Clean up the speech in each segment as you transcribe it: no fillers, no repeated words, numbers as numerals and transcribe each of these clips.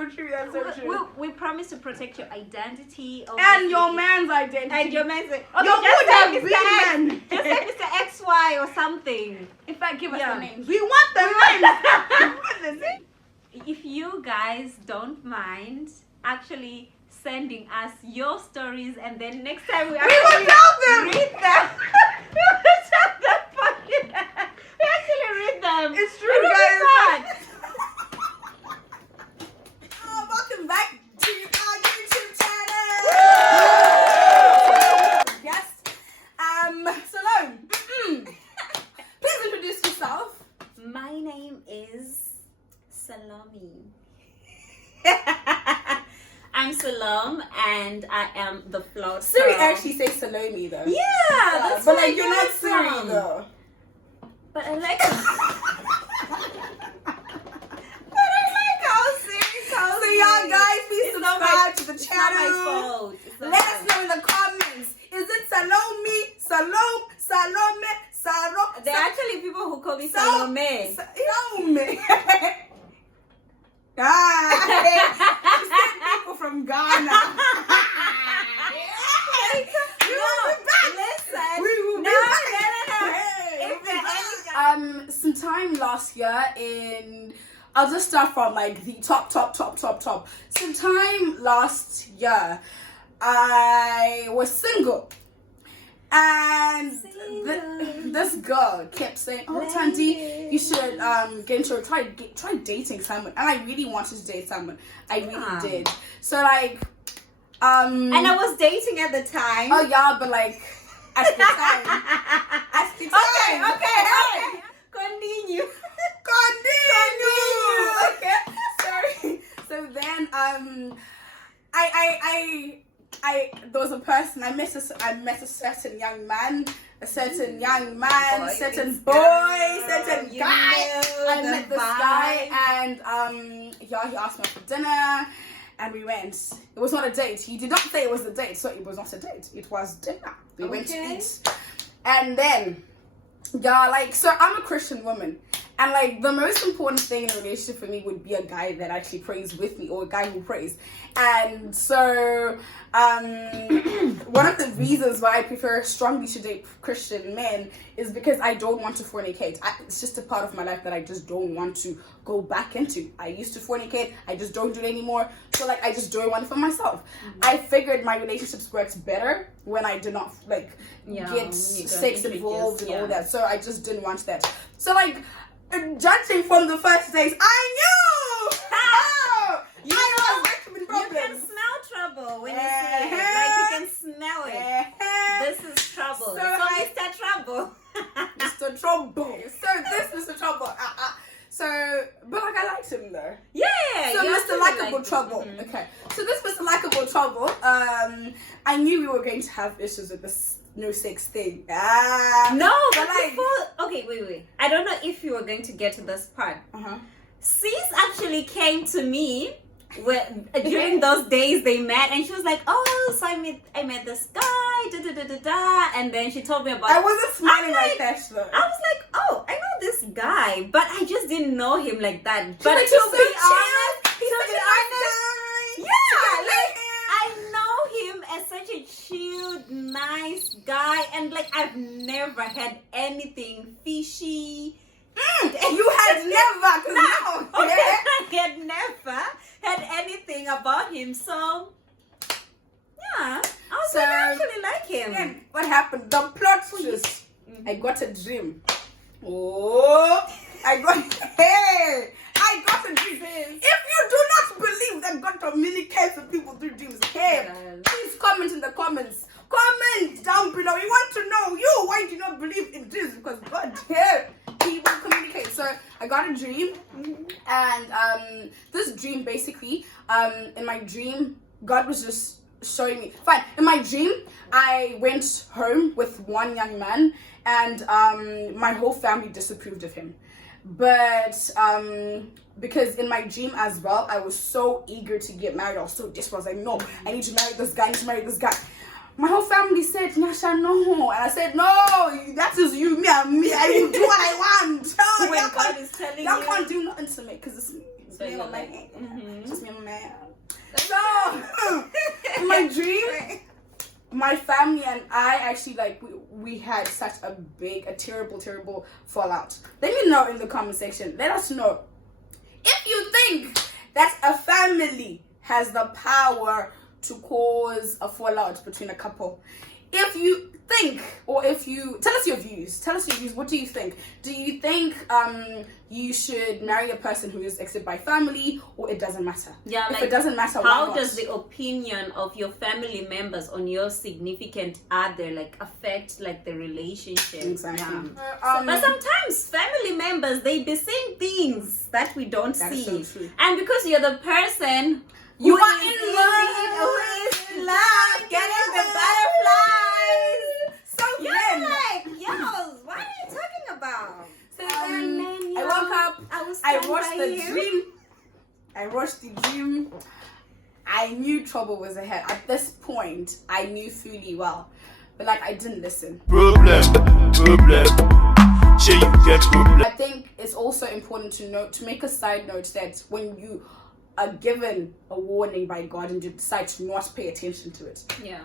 so true. That's so true. We promise to protect your identity. And your man's identity. And your man's identity. Okay, Just say Mr. XY or something. In fact, give us the names. We want the names. If you guys don't mind, actually sending us your stories, and then next time we will tell them. Read them. We will tell them for you. We actually read them. It's true, guys. Welcome back to our YouTube channel. Yes. Salome. Please introduce yourself. My name is Salome. I'm Salome, and I am the Flawed Siri Pearl. actually says Salome though. Yeah, that's but where like you're I not get it Siri from. though. But I like. How Siri calls So me. y'all guys, please It's not subscribe to the It's not my channel. fault. It's not Let my us know in the comments. Is it Salome, Salome, Saro? There are actually people who call me So- Salome. Salome. She said people from Ghana. Listen. We will be No. Hey, If there are any sometime last year I'll just start from like the top. Sometime last year, I was single. And this girl kept saying, "Oh, Tanti, you should get into try dating someone." And I really wanted to date someone. I really did. So like, and I was dating at the time. oh yeah, but like at the time, Okay. Continue. Okay. Sorry. So then there was a person I met a certain young man, certain boy, certain this boy, girl, certain you guy. know I the met this vibe. guy and he asked me out for dinner and we went. It was not a date. He did not say it was a date, so it was not a date. It was dinner. We went to eat. And then so I'm a Christian woman. And like the most important thing in a relationship for me would be a guy that actually prays with me or a guy who prays. And so one of the reasons why I prefer strongly to date Christian men is because I don't want to fornicate. It's just a part of my life that I just don't want to go back into. I used to fornicate. I just don't do it anymore. So like I just don't want it for myself. I figured my relationships worked better when I did not like get sex involved and all that. So I just didn't want that. So like judging from the first days, I knew. You can smell trouble when you see it. Like you can smell it. This is trouble. So Mr. Trouble. Mr. Trouble. So this Mr. Trouble. But like I liked him though. Yeah. So Mr. Likeable Trouble. Mm-hmm. Okay. So this Mr. Likeable Trouble. I knew we were going to have issues with this no sex thing. No, but like okay, wait. I don't know if you were going to get to this part. Sis actually came to me during those days they met, and she was like, "Oh, so I met this guy, and then she told me about." I wasn't smiling like that though. I was like, "Oh, I know this guy, but I just didn't know him like that." But like, to he's so be chill. honest, yeah, like I know him as such a chilled, nice guy, and like I've never had anything fishy. You had never, cause I had never had anything about him, so yeah, I was like, I actually like him. Then what happened? The plot twist. I got a dream. Oh, I got a dream. If you do not believe that God communicates with people through dreams, please comment in the comments. Comment down below. We want to know why do you not believe in dreams? Because God he will communicate. So I got a dream, and this dream basically, in my dream, God was just showing me. Fine. In my dream, I went home with one young man, and my whole family disapproved of him. But because in my dream as well, I was so eager to get married. I was so desperate. I was like, no, I need to marry this guy. My whole family said, Nyasha, no. And I said, no, that is you, me, and me. I will do what I want. When God is telling you. Y'all can't do nothing to me because it's me. It's So me and you're my like, man. It's me and my man. my dream, my family and I actually like we had such a terrible fallout. Let me know in the comment section. Let us know if you think that a family has the power to cause a fallout between a couple. If you think, or if you tell us your views. What do you think? Do you think you should marry a person who is accepted by family, or it doesn't matter? Yeah, if like, it doesn't matter, how why not? does the opinion of your family members on your significant other like affect like the relationship? Exactly. Yeah. But sometimes family members, they be saying things that we don't see, so true. and because you're the person You who are is in love. who is in love, getting the butterflies. So You're then, like, yo, what are you talking about? so then I woke up. I watched the dream. I watched the dream. I knew trouble was ahead. At this point, I knew fully well, but like I didn't listen. Problem. Sure you get problem. I think it's also important to make a side note that when you are given a warning by God and you decide to not pay attention to it,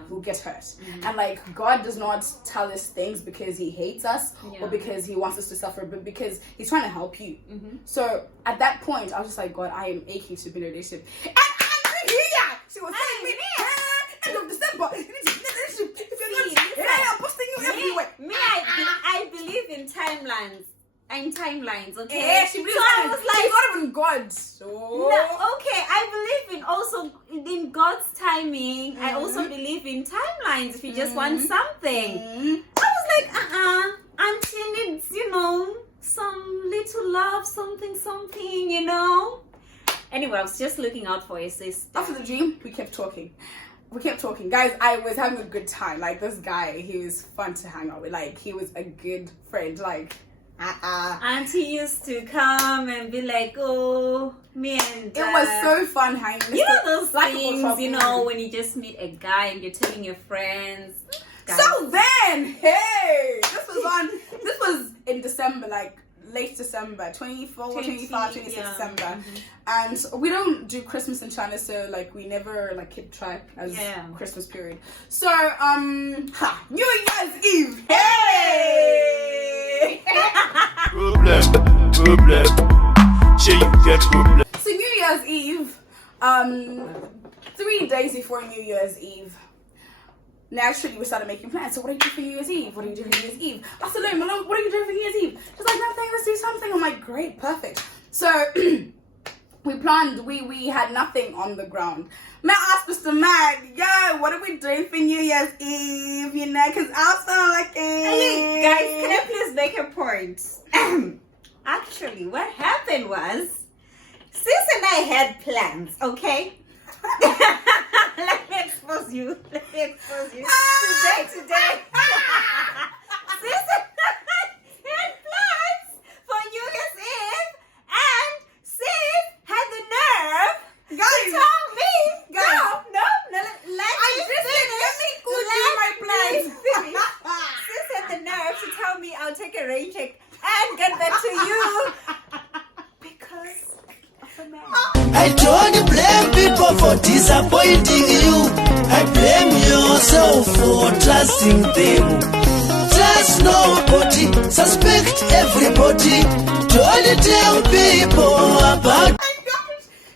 you'll get hurt. And like God does not tell us things because he hates us or because he wants us to suffer, but because he's trying to help you. So at that point, I was just like, God, I am aching to be in a relationship. And I'm here. She was telling me, end of December. I'm posting you everywhere. I believe in timelines. Okay. Yeah, she believes so I was like, she's not even God. So okay, I believe in also in God's timing. I also believe in timelines. If you just want something, I was like, until it's some little love, something. Anyway, I was just looking out for a sister. After the dream, we kept talking. Guys, I was having a good time. Like, this guy, he was fun to hang out with. Like, he was a good friend. Like, Auntie used to come and be like, oh, me and it was so fun hanging. those things, when you just meet a guy and you're telling your friends. Guys. So then, hey, this was in December, like late December, 24, 25, 26 December. And we don't do Christmas in China, so like we never like keep track as Christmas period. So New Year's Eve, hey. Problem. Sure you get problem. So New Year's Eve, 3 days before New Year's Eve, naturally we started making plans. So what are you doing for New Year's Eve? What are you doing for New Year's Eve? I said, Malone, what are you doing for New Year's Eve? She's like, nothing, let's do something. I'm like, great, perfect. So we planned, we had nothing on the ground. May I ask Mr. Mag, yo, what are we doing for New Year's Eve? Because I sound like Hey, guys, can I please make a point? Actually, what happened was, Sis and I had plans, okay? Let me expose you. Today. Sis and I had plans for New Year's Eve, and Sis had the nerve to tell me. No, Sis had the nerve to tell me I'll take a rain check and get back to you because of a man. I don't blame people for disappointing you. I blame yourself for trusting them. Trust nobody, suspect everybody. Don't tell people about.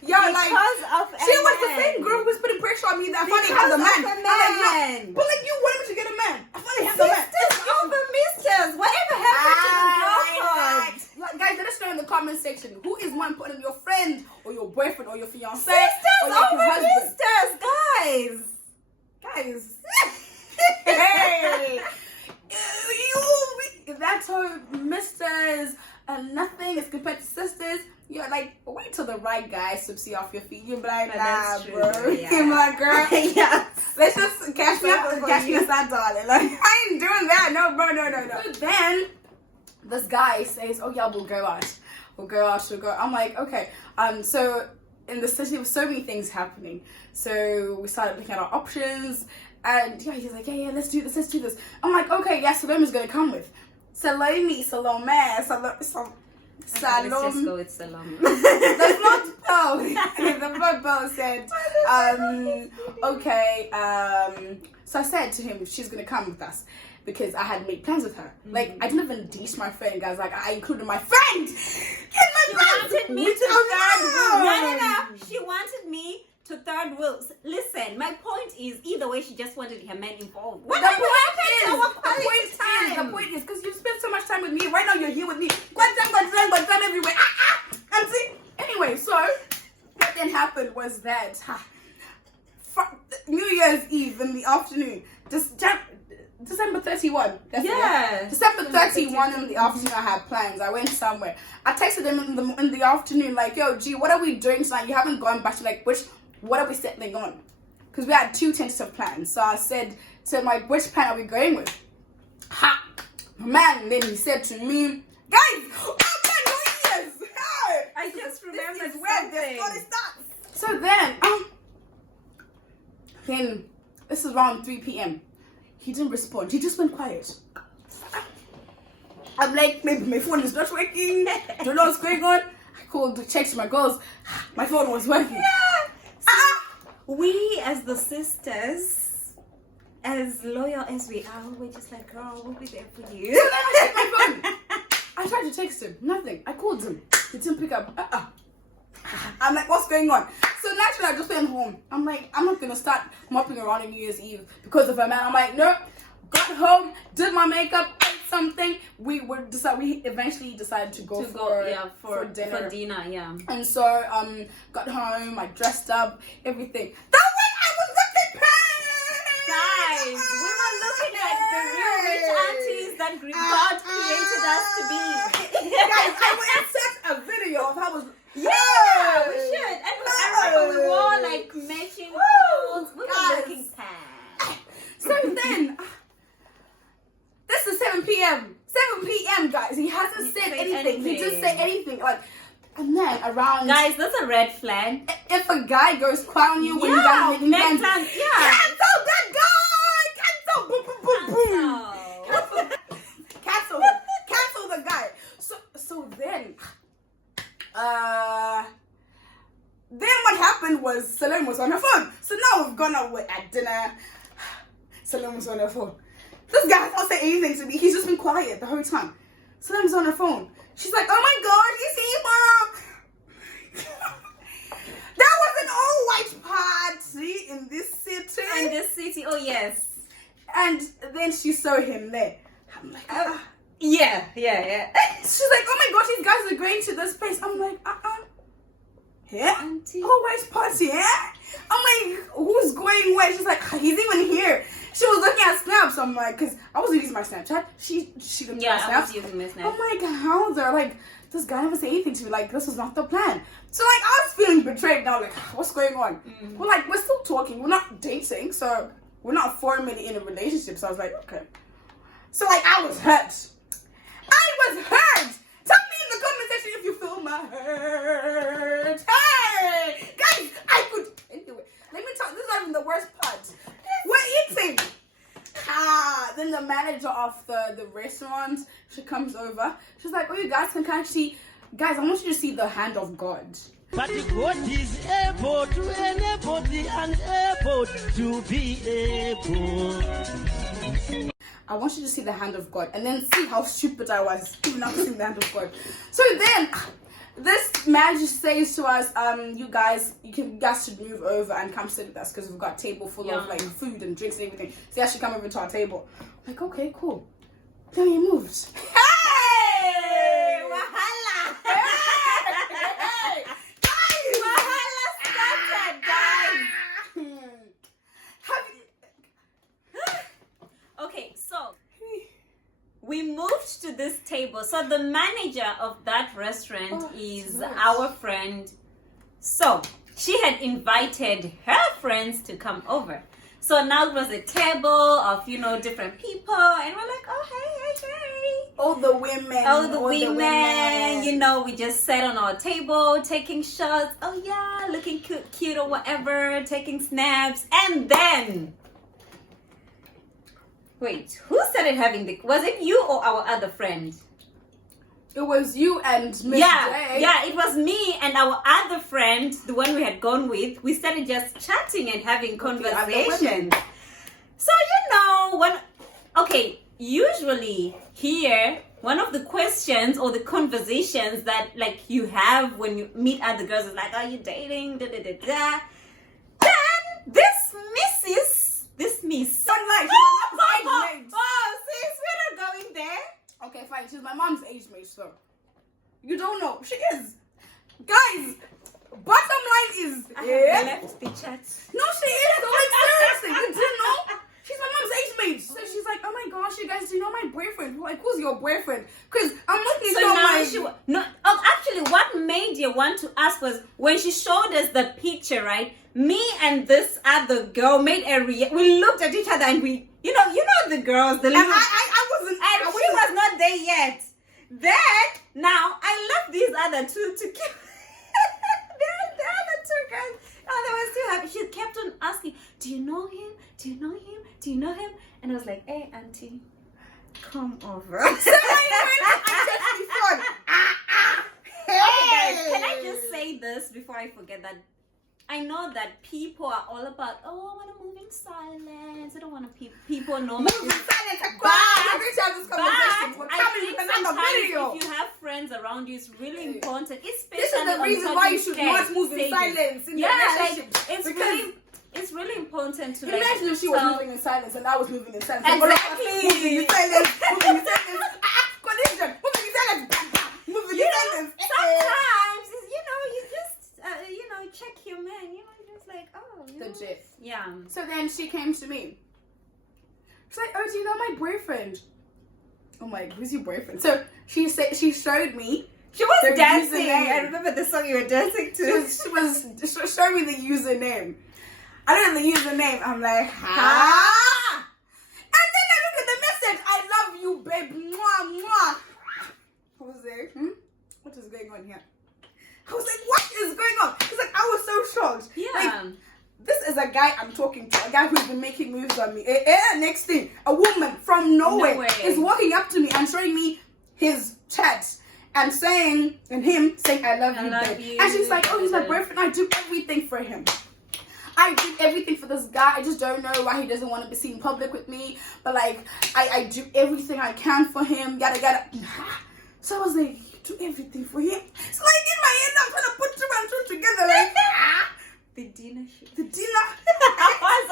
Yo, like, Because of a she was the man. same girl who was putting pressure on me that I finally Because has a man. of a I'm like, no, man. but like you wanted me to get a man. I finally have a man. Sisters over misters. Whatever happened to the girl code? Like, guys, let us know in the comment section who is more important, your friend or your boyfriend or your fiance Sisters or like your over husband. misters, guys. Hey, that's how misters and nothing is compared to sisters. You're like, wait till the right guy sweeps you off your feet. You're like, nah, That's true, bro. yeah. You're my girl. Yes. Let's just catch me outside, darling. Like, I ain't doing that. No, bro, no. So then, this guy says, oh yeah, we'll go out. I'm like, okay. So in the city, there were so many things happening. So we started looking at our options. And yeah, he's like, yeah, let's do this. I'm like, okay, yeah, Salome's gonna come with. Salome. Let's just go Salom. with Salom. The float pearl. The float pearl said, okay. So I said to him, she's gonna come with us because I had made plans with her. Like I didn't even ditch my friend, guys. Like I included my friend. She wanted me to third wheel. No. She wanted me to third wheel. Listen, my point is, either way, she just wanted her man involved. The point is, because you've spent so much time with me. Right now, you're here with me. Guantam everywhere. And see, anyway, so what then happened was that New Year's Eve in the afternoon, December 31. Yeah. December 31 in the afternoon, I had plans. I went somewhere. I texted him in the afternoon, like, yo, G, what are we doing tonight? You haven't gone back to, like, what are we settling on? Because we had 2 tentative plans. So I said to him, like, which plan are we going with? Ha! Man, then he said to me, guys, open your ears! I just remembered this is where the story starts. So then this is around 3 p.m. He didn't respond. He just went quiet. I'm like, maybe my phone is not working. Don't know what's going on. I called to check my girls. My phone was working. Yeah. We as the sisters, as loyal as we are, we're just like, girl, we'll be there for you. So then I checked my phone. I tried to text him. Nothing. I called him. He didn't pick up. I'm like, what's going on? So naturally, I just went home. I'm like, I'm not going to start mopping around on New Year's Eve because of a man. I'm like, nope. Got home, did my makeup, ate something. We eventually decided to go for dinner. For dinner, yeah. And so got home, I dressed up, everything. That way I was looking pants. Guys, we were looking at the real rich aunties that God created us to be. Guys, I will insert a video of how I was. Yeah, we should. And I remember we wore like matching clothes. We were looking pants. So then, this is 7 p.m. 7 p.m. guys. He hasn't said anything. He didn't say anything. Like, and then around. Guys, that's a red flag. If a guy goes quiet on you when you guys making plans, cancel that guy. Cancel. Boom, boom, boom, boom. Cancel him. Cancel the guy. So then. Then what happened was Salome was on her phone. So now we've gone out at dinner. Salome was on her phone. This guy has not said anything to me. He's just been quiet the whole time. Salome's on her phone. She's like, oh my God, you see, Mom? There was an all-white party in this city. In this city, oh yes. And then she saw him there. I'm like, Yeah. She's like, oh my gosh, these guys are going to this place. I'm like, yeah? Auntie. Oh, where's party, yeah? I'm like, who's going where? She's like, he's even here. She was looking at snaps. I'm like, because I wasn't using my Snapchat. She didn't use my snaps. I was using my snap. I'm like, how they're like, this guy never said anything to me. Like, this was not the plan. So like, I was feeling betrayed now. Like, what's going on? We're still talking. We're not dating, so we're not formally in a relationship. So I was like, okay. So like, I was hurt. Tell me in the comment section if you feel my hurt. Hey, guys, anyway, let me talk. This is not even the worst part. We're eating. Then the manager of the restaurant, she comes over. She's like, oh, you guys can actually, guys, I want you to see the hand of God. But God is able to enable the unable to be able. I want you to see the hand of God and then see how stupid I was even after seeing the hand of God. So then this manager says to us, you guys should move over and come sit with us because we've got a table full of like food and drinks and everything. So you should come over to our table. I'm like, okay, cool. Then we moved. Hey! Wahala! Hey! Guys! Wahala started, guys! Okay, so we moved to this table. So the manager of that restaurant is our friend. So she had invited her friends to come over. So now it was a table of, different people. And we're like, oh, hey. All the women. We just sat on our table, taking shots. Oh, yeah, looking cute or whatever, taking snaps. And then... Wait, who started having was it you or our other friend? It was you and Miss Yeah, J. yeah, it was me and our other friend, the one we had gone with. We started just chatting and having conversations. So, usually here, one of the questions or the conversations that like you have when you meet other girls is like, are you dating? Da, da, da, da. Then this miss. Don't lie, she's my mom's age mate. Oh, sis, we're not going there. Okay, fine. She's my mom's age mate, so you don't know. She is. Guys, bottom line is I have left the chat. No, she is. So like seriously, you didn't know? She's my mom's age mate. So she's like, oh my gosh, you guys, do you know my boyfriend? We're like, who's your boyfriend? Because I'm looking So now actually what made you want to ask was when she showed us the picture, right? Me and this other girl made we looked at each other and we, you know the girls, the and little, I wasn't. she was not there yet. Then now I left these other two to keep the other two girls. Oh, they were still happy. She kept on asking, do you know him? Do you know him? Do you know him? And I was like, hey, auntie, come over. So I Okay, guys, can I just say this before I forget that? I know that people are all about, I want to move in silence. I don't want to people know my Move in silence. But I think sometimes if you have friends around you, it's really important. Especially this is the reason why you should not move in silence in your relationship. It's really important to imagine if she was moving in silence and I was moving in silence. Exactly. Moving in silence. Moving in silence. Collision. Moving in silence. Moving in silence. Sometimes, you just, check your man. You're just like, legit. Yeah. So then she came to me. She's like, oh, do you know my boyfriend? I'm like, who's your boyfriend? So she showed me. She was the dancing. username. I remember the song you were dancing to. She was showing me the username. I don't know the username. I'm like, ha! And then I look at the message. I love you, babe. Mwah, mwah. I was like, what is going on here? I was like, what is going on? It's like, I was so shocked. Yeah. Like, this is a guy I'm talking to, a guy who's been making moves on me. Next thing, a woman from nowhere is walking up to me and showing me his chat and him saying, I love you, babe. And she's like, oh, he's my boyfriend. I do everything for him. I do everything for this guy. I just don't know why he doesn't want to be seen in public with me. But like, I do everything I can for him. Yada yada. So I was like, you do everything for him. So like in my head, I'm trying to put two and two together. Like, the dinner shit. The dinner was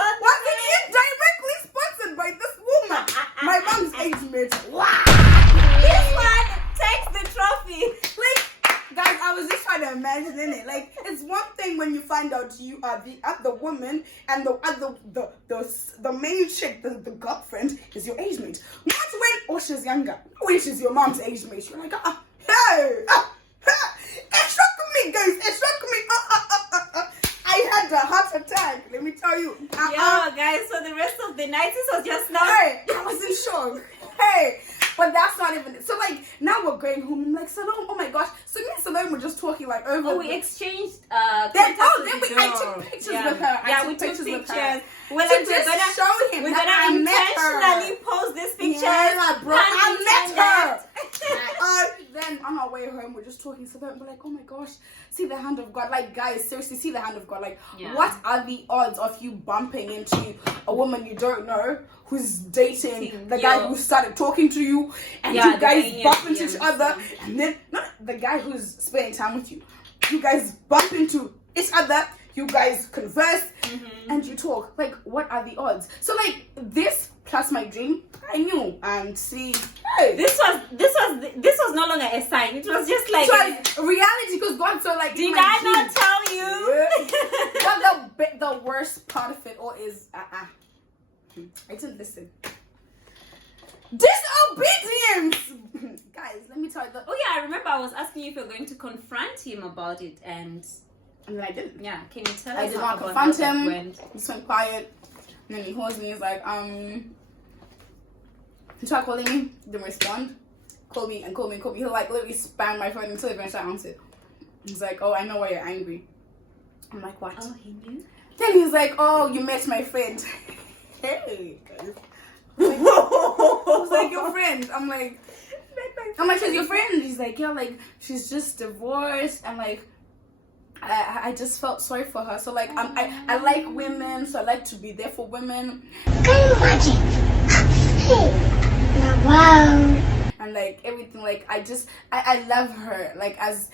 indirectly sponsored by this woman, my mom's age mate. Wow. This one takes the trophy. Like, guys, I was just trying to imagine it. Like, it's one thing when you find out you are the other woman and the main chick, the girlfriend, is your age mate. Not when she's younger. When she's your mom's age mate. You're like, hey, it shocked me, guys. It shocked me. I had a heart attack. Let me tell you. Yeah, guys. So the rest of the night, this was just now. Hey, I was in shock. Hey. But that's not even it. So like now we're going home. I'm like, Salome, oh my gosh. So me and Salome were just talking like over. Oh, we exchanged I took pictures with her. We took pictures. We're like, just show him we're that gonna I met her. intentionally post this picture. Yeah, bro, I met her. Then on our way home, we're just talking. So then we're like, oh my gosh, see the hand of God. Like, guys, seriously, see the hand of God. Like, what are the odds of you bumping into a woman you don't know who's dating the guy who started talking to you, and you guys bump into each other, and then the guy who's spending time with you, you guys bump into each other, you guys converse, and you talk. Like, what are the odds? So like this plus my dream, I knew. And see, hey, this was no longer a sign. It was just like it was reality, because God so like. Did I not tell you? But the worst part of it all is I didn't listen. Disobedience! Guys, let me tell you. Oh yeah, I remember I was asking you if you're going to confront him about it, and then I didn't. Yeah, can you tell us? I did not confront him. He just went quiet. And then he calls me. He's like, he tried calling me, didn't respond. Call me. He'll like literally spam my phone until eventually I answered. He's like, oh, I know why you're angry. I'm like, what? Oh, he knew? Then he's like, oh, you met my friend. Hey, guys. I was like, your friend. I'm like, met my I'm like, she's your friend. He's like, yeah, like she's just divorced, and like I just felt sorry for her. So like I like women, so I like to be there for women. Can you imagine? Hey, wow. And like everything, like I love her like as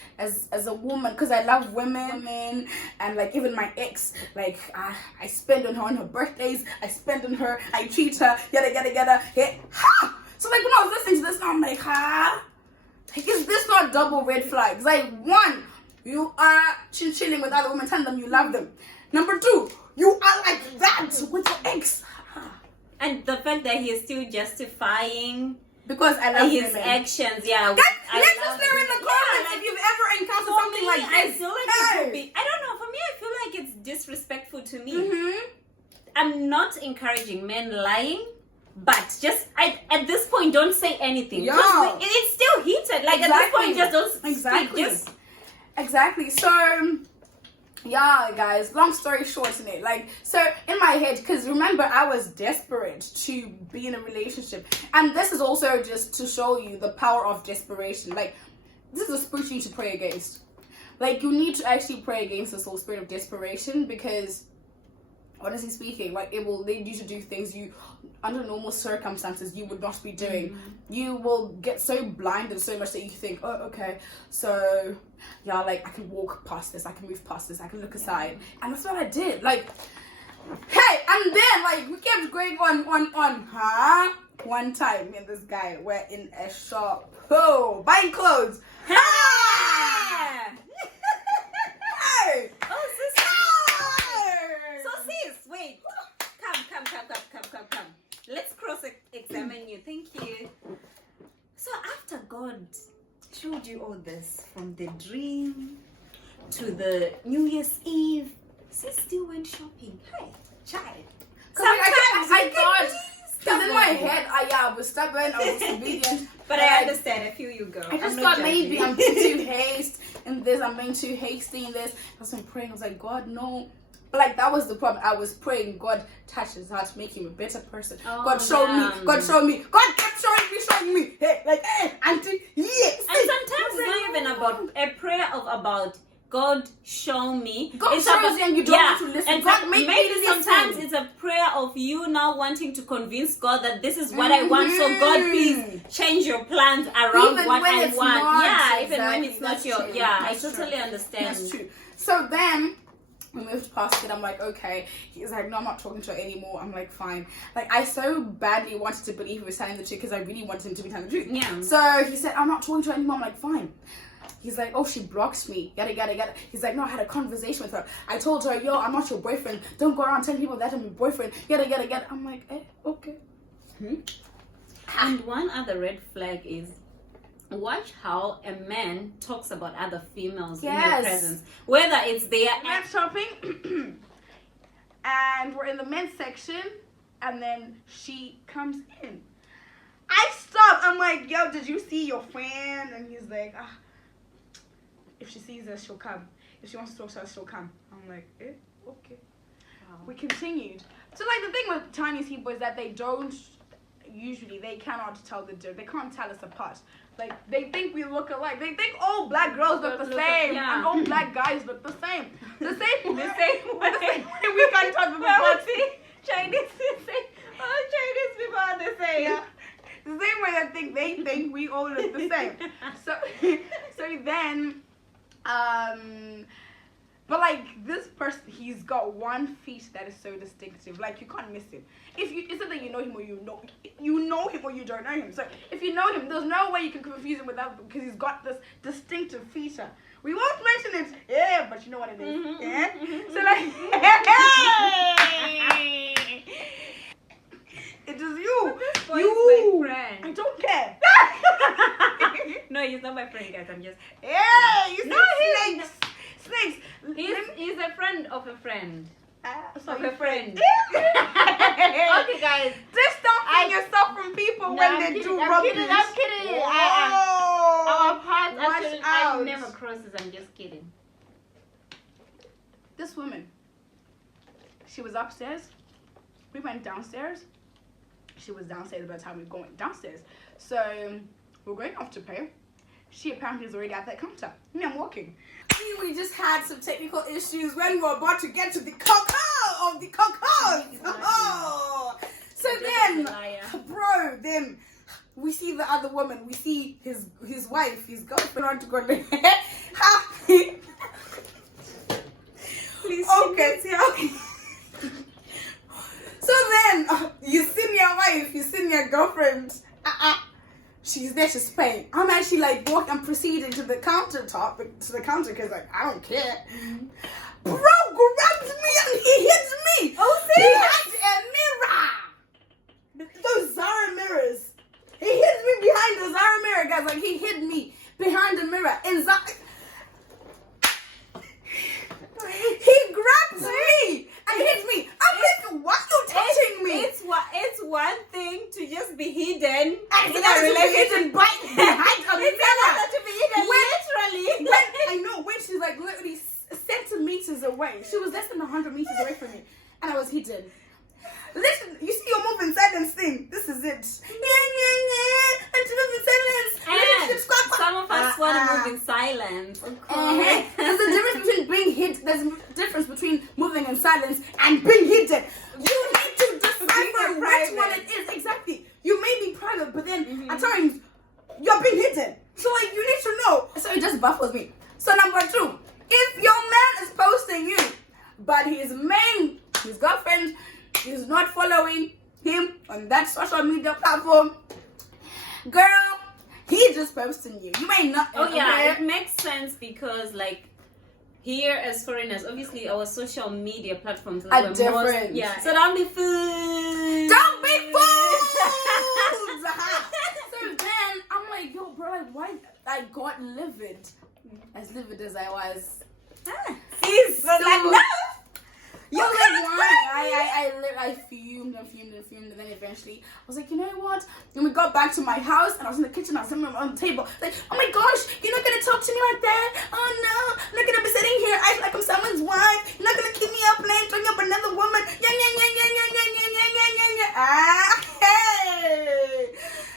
a woman, because I love women, and like even my ex, like I spend on her birthdays, I spend on her, I treat her, yada yada yada. Yeah. Ha! So like when I was listening to this, I'm like, like, is this not double red flags? Like, one, you are chilling with other women, telling them you love them. Number two, you are like that with your ex. And the fact that he is still justifying because I love his women. actions, yeah. Guys, let us know in the comments if you've ever encountered something like I this. feel like it would be, I don't know, for me, I feel like it's disrespectful to me. I'm not encouraging men lying, but just at this point, don't say anything. Yeah. It's still heated. Like, at this point, just don't speak. Exactly. So, yeah, guys, long story short, isn't it? Like, so in my head, because remember, I was desperate to be in a relationship, and this is also just to show you the power of desperation. Like, this is a spirit you need to pray against. Like, you need to actually pray against this whole spirit of desperation, because honestly speaking, like, it will lead you to do things you, under normal circumstances, you would not be doing. You will get so blinded so much that you think, oh, okay, so yeah, like I can walk past this, I can move past this, I can look aside, and that's what I did. Like, hey, and then like we kept going on. One time, me and this guy were in a shop, buying clothes. Hey! Oh, sis. So, sis, wait. Come. Let's cross-examine you. Thank you. So, after God showed you all this, from the dream to the New Year's Eve, sis still went shopping. Hey, child. Sometimes I thought, because in my head, I was stubborn, I was disobedient. But I understand. I feel you, girl. I just thought maybe I'm being too hasty in this, I'm being too hasty in this. I was praying, I was like, God, no. But like, that was the problem. I was praying, God touch his heart, make him a better person. God showed me. God kept showing me. Hey, like, hey, auntie, yes. And sometimes it's not even about a prayer about God show me. God shows you and you don't want to listen. And God make maybe me sometimes listen. it's a prayer of you now wanting to convince God that this is what I want. So God, please change your plans around Even what when I it's want. not, Yeah, exactly. even when it's not That's your. true. Yeah, That's I totally true. understand. That's true. So then we moved past it. I'm like, okay. He's like, no, I'm not talking to her anymore. I'm like, fine. Like, I so badly wanted to believe he was telling the truth, because I really wanted him to be telling the truth. Yeah. So he said, I'm not talking to her anymore. I'm like, fine. He's like, oh, she blocked me. Yada, yada, yada. He's like, no, I had a conversation with her. I told her, yo, I'm not your boyfriend. Don't go around telling people that I'm your boyfriend. Yada, yada, yada. I'm like, okay. And one other red flag is, watch how a man talks about other females in your presence. Whether it's their Went shopping, and we're in the men's section, and then she comes in. I stop. I'm like, yo, did you see your friend? And he's like, if she sees us, she'll come. If she wants to talk to us, she'll come. I'm like, okay. Wow. We continued. So like, the thing with Chinese people is that they cannot tell the difference. They can't tell us apart. Like, they think we look alike. They think all black girls look the same, and all black guys look the same. The same way we can't tell them apart. Chinese people are the same. Yeah. The same way they think we all look the same. So then, but like, this person, he's got one feat that is so distinctive. Like, you can't miss him. It's either you know him or you know him or you don't know him. So if you know him, there's no way you can confuse him with that, because he's got this distinctive feature. We won't mention it, yeah, but you know what it is. Yeah. So like, it is you. my friend. I don't care. No, he's not my friend, guys. I'm just. Yeah, you see snakes. He's a friend of a friend. So Of a friend. Okay, guys. Distancing yourself from people when they do rubbish. I'm kidding. Whoa. Our paths Watch actually out. never crosses. I'm just kidding. This woman, she was upstairs. We went downstairs. She was downstairs by the time we were going downstairs. So we're going off to pay. She apparently is already at that counter. Me, I'm walking. We just had some technical issues when we were about to get to the cocoa of the cocos. Oh. So then, bro, then we see the other woman. We see his wife, his girlfriend, to go there. Please, okay. So then, you see your wife, you see your girlfriend. She's there, she's paying. I'm actually like I'm proceeding to the countertop, to the counter, because like I don't care. Bro grabbed me and he hit me. Oh, he serious? had a mirror. Those Zara mirrors. He hit me behind the Zara mirror, guys. Like he hit me behind the mirror. And he grabbed me and hit me. I'm like, why are you touching me? It's one thing to just be hidden. And it's another to be hidden behind a mirror. It's another to be hidden literally. I know, when she's like literally centimeters away. She was less than 100 meters away from me. And I was hidden. Listen, you see your moving silence thing. This is it. And to move in silence. And some of us want to move in silence. There's a difference between being hidden. There's a difference between moving in silence and being hidden. You need to decipher which one it is. Exactly. You may be private, but then at times you're being hidden. So like you need to know. So it just baffles me. So number 2, if your man is posting you, but his girlfriend is not following him on that social media platform, girl, he's just posting you. You may not. Oh yeah, it makes sense because like here as foreigners, obviously our social media platforms are different. So don't be fools. Don't be fools. So then I'm like, yo, bro, like, why? I got livid as I was. He's like, no. You like why? I fumed, and then eventually I was like, you know what? Then we got back to my house and I was in the kitchen, I was sitting on the table, like, oh my gosh, you're not gonna talk to me like that? Oh no, I'm not gonna be sitting here acting like I'm someone's wife. You're not gonna keep me up playing, talking up another woman. Hey,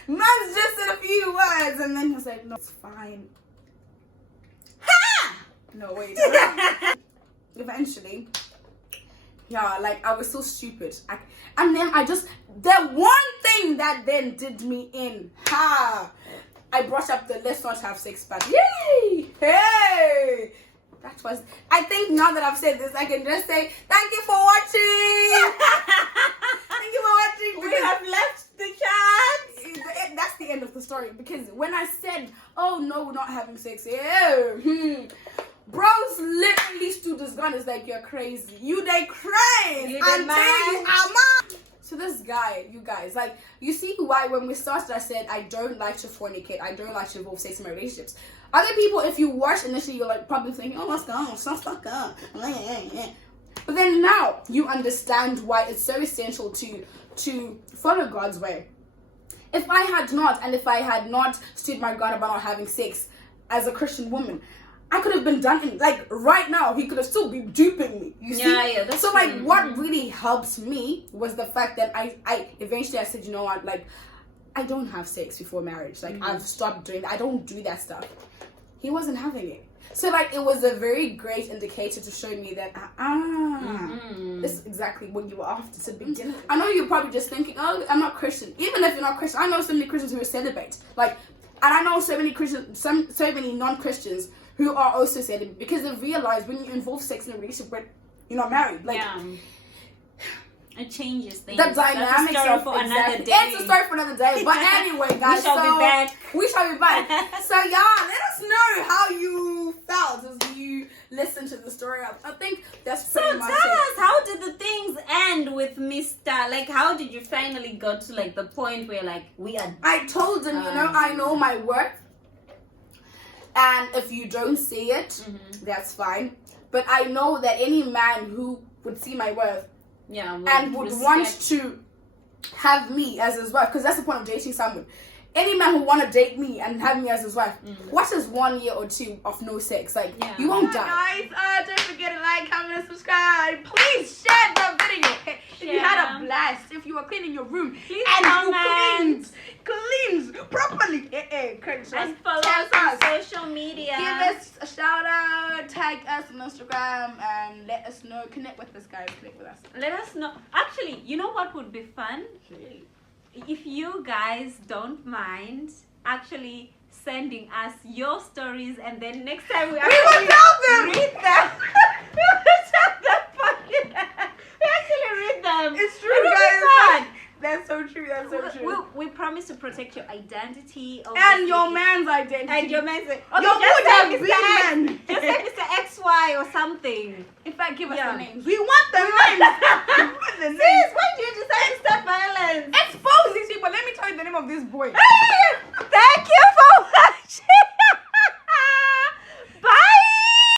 man's just said a few words, and then he was like, no, it's fine. Ha! No, wait. Eventually. Yeah, like I was so stupid. And then the one thing that then did me in. I brought up the let's not have sex, but yay! Hey! That was, I think now that I've said this, I can just say, thank you for watching! Thank you for watching! We have left the chat! That's the end of the story. Because when I said, oh no, we're not having sex, yeah, bros literally stood his gun. Is like, you're crazy. You they crazy. I'm telling you, I'm not. So this guy, you guys, like, you see why when we started, I said I don't like to fornicate. I don't like to involve sex in my relationships. Other people, if you watch initially, you're like probably thinking, oh, what's going on? Stuff up. But then now you understand why it's so essential to follow God's way. If I had not stood my ground about not having sex as a Christian woman, I could have been done in, like, right now, he could have still been duping me, you see? Yeah, that's so, true. like, what really helped me was the fact that I eventually I said, you know what, like, I don't have sex before marriage. Like, I've stopped doing that. I don't do that stuff. He wasn't having it. So, like, it was a very great indicator to show me that, this is exactly what you were after to begin with. I know you're probably just thinking, oh, I'm not Christian. Even if you're not Christian, I know so many Christians who celibate. Like, and I know so many Christians, so many non-Christians who are also celibate because they realize when you involve sex in a relationship when you're not married, like, it changes things. The dynamics That's a story for another day. It's a story for another day. But anyway, guys, We shall be back. So y'all, let us know how you felt as you listened to the story. I think that's pretty much it. So tell us, how did the things end with Mr. Like, how did you finally go to like the point where like we are? I told him, I know my worth. And if you don't see it, that's fine. But I know that any man who would see my worth and would want to have me as his wife, because that's the point of dating someone. Any man who want to date me and have me as his wife, what is 1 year or 2 of no sex? Like, you won't die. Guys, don't forget to like, comment, and subscribe. Please share the video. If you had a blast, if you were cleaning your room, please and comment. you cleaned cleans properly. Credit to us. And follow Tell us on us. social media. Give us a shout out, tag us on Instagram, and let us know. Connect with us, guys. Connect with us. Let us know. Actually, you know what would be fun? If you guys don't mind actually sending us your stories, and then next time we actually read them. We will tell them for you. We actually read them. It's true, It'll be guys. fun. That's so true. That's so true. We promise to protect your identity. And your obviously. man's identity. And your man's okay, Your just food say have Mr. big X. man. Just say Mr. XY or something. In fact, give us Yeah. the names. We want the names.